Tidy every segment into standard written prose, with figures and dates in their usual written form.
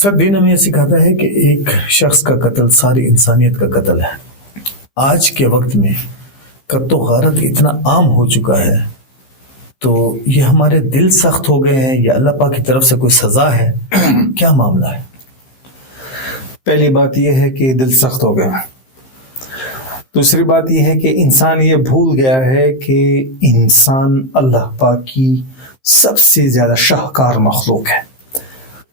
سر دین ہمیں یہ سکھاتا ہے کہ ایک شخص کا قتل ساری انسانیت کا قتل ہے. آج کے وقت میں قتل و غارت اتنا عام ہو چکا ہے تو یہ ہمارے دل سخت ہو گئے ہیں یا اللہ پاک کی طرف سے کوئی سزا ہے؟ کیا معاملہ ہے؟ پہلی بات یہ ہے کہ دل سخت ہو گیا. دوسری بات یہ ہے کہ انسان یہ بھول گیا ہے کہ انسان اللہ پاک کی سب سے زیادہ شاہکار مخلوق ہے.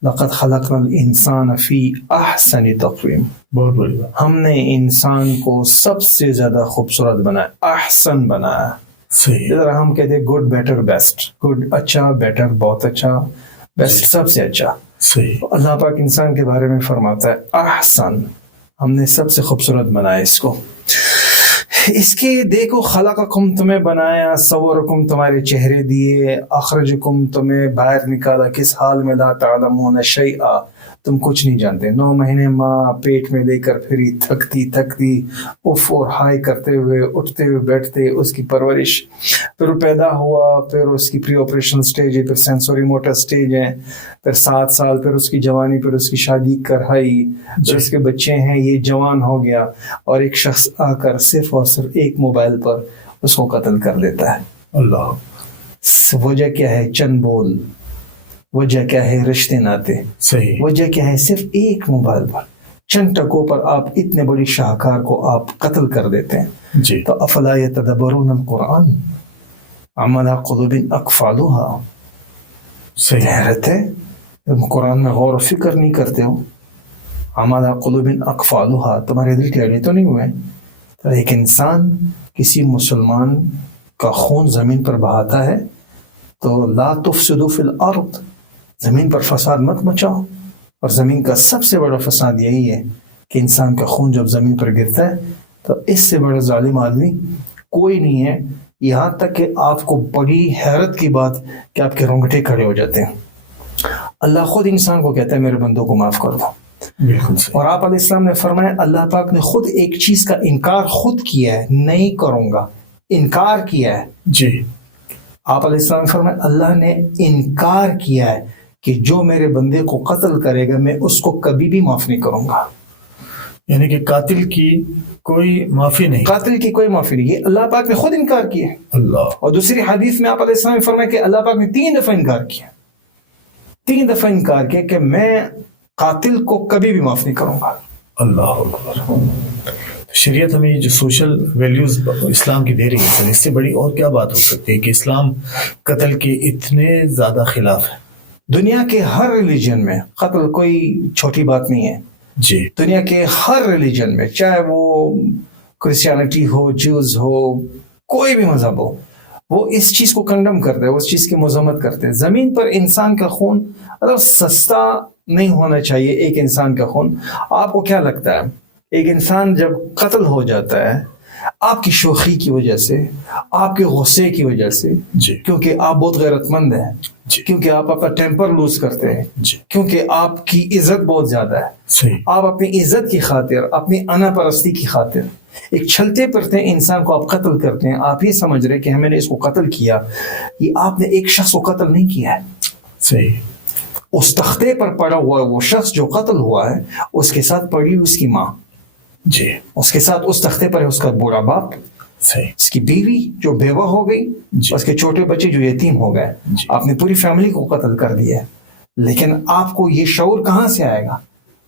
لقد خلقنا الانسان فی احسن تقویم. بہت بڑی بات. ہم نے انسان کو سب سے زیادہ خوبصورت بنایا, احسن بنایا. صحیح. ذرا ہم کہتے ہیں گڈ بیٹر بیسٹ. گڈ اچھا, بیٹر بہت اچھا, بیسٹ سب سے اچھا. صحیح. اللہ پاک انسان کے بارے میں فرماتا ہے احسن, ہم نے سب سے خوبصورت بنایا اس کو. اس کے دیکھو خلقکم, تمہیں بنایا, صورکم, تمہارے چہرے دیے, اخرجکم, تمہیں باہر نکالا, کس حال میں, لا تعلمون شیئا, تم کچھ نہیں جانتے. 9 مہینے ماں پیٹ میں لے کر پھری, تھکتی اف اور ہائی کرتے ہوئے, اٹھتے ہوئے بیٹھتے, اس کی پرورش, پھر وہ پیدا ہوا, پھر اس کی پری آپریشن سٹیج ہے, پھر سینسوری موٹر سٹیج ہے, پھر 7 سال, پھر اس کی جوانی, پھر اس کی شادی کروائی, پھر اس کے بچے ہیں, یہ جوان ہو گیا, اور ایک شخص آ کر صرف اور صرف ایک موبائل پر اس کو قتل کر دیتا ہے. اللہ. وجہ کیا ہے؟ چند بول. وجہ کیا ہے؟ رشتے ناتے. صحیح. وجہ کیا ہے؟ صرف ایک موبائل پر, چند ٹکوں پر آپ اتنے بڑی شاہکار کو آپ قتل کر دیتے ہیں. جی. تو افلا یتدبرون القرآن ام علی قلوب اقفالها. صحیح. حیرت ہے, تم قرآن میں غور و فکر نہیں کرتے ہو. ام علی قلوب اقفالها, تمہارے دل ٹیڑھے تو نہیں ہوئے. تو ایک انسان کسی مسلمان کا خون زمین پر بہاتا ہے تو لا تفسدوا فی الارض, زمین پر فساد مت مچاؤ. اور زمین کا سب سے بڑا فساد یہی ہے کہ انسان کا خون جب زمین پر گرتا ہے تو اس سے بڑا ظالم آدمی کوئی نہیں ہے. یہاں تک کہ آپ کو بڑی حیرت کی بات کہ آپ کے رونگٹے کھڑے ہو جاتے ہیں. اللہ خود انسان کو کہتا ہے میرے بندوں کو معاف کر دو. بالکل صحیح. اور آپ علیہ السلام نے فرمایا, اللہ پاک نے خود ایک چیز کا انکار خود کیا ہے, نہیں کروں گا, انکار کیا ہے. جی. آپ علیہ السلام نے فرمایا اللہ نے انکار کیا ہے کہ جو میرے بندے کو قتل کرے گا میں اس کو کبھی بھی معاف نہیں کروں گا. یعنی کہ قاتل کی کوئی معافی نہیں. قاتل کی کوئی معافی نہیں. یہ اللہ پاک نے خود انکار کیا ہے. اللہ. اور دوسری حدیث میں آپ علیہ السلام نے فرمایا کہ اللہ پاک نے 3 دفعہ انکار کیا. 3 دفعہ انکار کیا کہ میں قاتل کو کبھی بھی معاف نہیں کروں گا. اللہ اکبر. شریعت ہمیں یہ جو سوشل ویلیوز اسلام کی دے رہی ہے, اس سے بڑی اور کیا بات ہو سکتی ہے کہ اسلام قتل کے اتنے زیادہ خلاف ہے. دنیا کے ہر ریلیجن میں قتل کوئی چھوٹی بات نہیں ہے. جی. دنیا کے ہر ریلیجن میں, چاہے وہ کرسچینٹی ہو, جوز ہو, کوئی بھی مذہب ہو, وہ اس چیز کو کنڈم کرتے ہیں, اس چیز کی مذمت کرتے ہیں. زمین پر انسان کا خون مطلب سستا نہیں ہونا چاہیے. ایک انسان کا خون, آپ کو کیا لگتا ہے ایک انسان جب قتل ہو جاتا ہے آپ کی شوخی کی وجہ سے, آپ کے غصے کی وجہ سے, جی. کیونکہ آپ بہت غیرت مند ہیں, جی. کیونکہ آپ اپنا ٹیمپر لوز کرتے ہیں, جی. کیونکہ آپ کی عزت بہت زیادہ ہے, صحیح. آپ اپنی عزت کی خاطر, اپنی انا پرستی کی خاطر ایک چھلتے پھرتے انسان کو آپ قتل کرتے ہیں. آپ یہ سمجھ رہے کہ ہمیں نے اس کو قتل کیا, یہ آپ نے ایک شخص کو قتل نہیں کیا ہے. صحیح. اس تختے پر پڑا ہوا وہ شخص جو قتل ہوا ہے, اس کے ساتھ پڑی اس کی ماں, جی. اس کے ساتھ اس تختے پر ہے اس کا بوڑھا باپ, صحیح. اس کی بیوی جو بیوہ ہو گئی, جی. اس کے چھوٹے بچے جو یتیم ہو گئے. جی. آپ نے پوری فیملی کو قتل کر دیا ہے, لیکن آپ کو یہ شعور کہاں سے آئے گا؟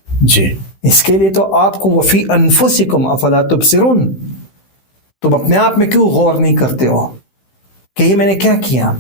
جی. اس کے لیے تو آپ کو وفی انفسکم افلا تبصرون, تم اپنے آپ میں کیوں غور نہیں کرتے ہو کہ یہ میں نے کیا کیا؟